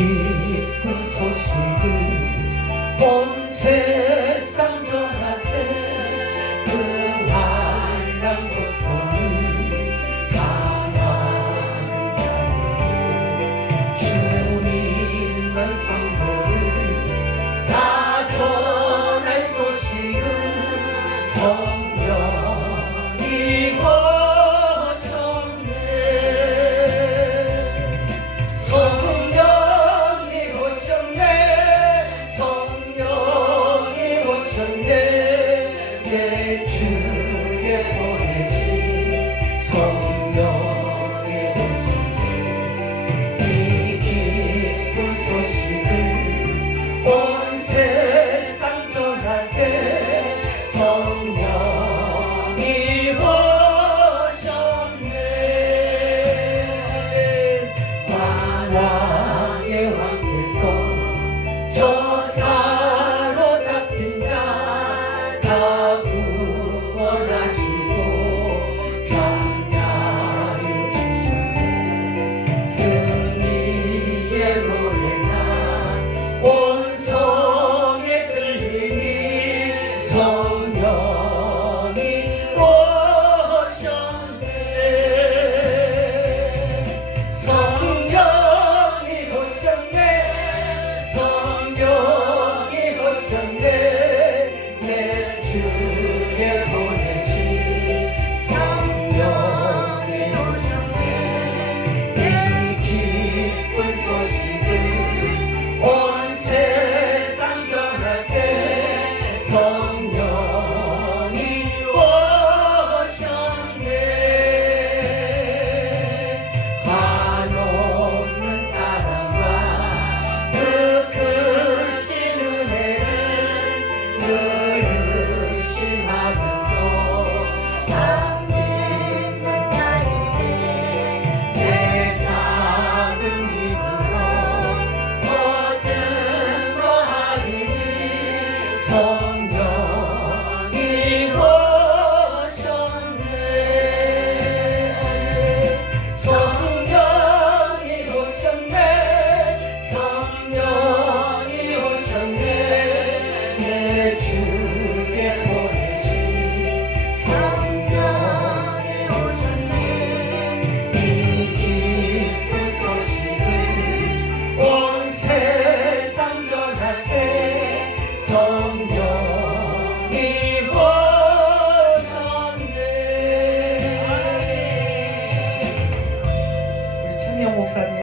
기쁜 소식을 온 세상 전하세. 그 한량 고통을 당하는 자에게 주님만 선보를 Oh. you. 성령이 거산대 우리 천명 목사님.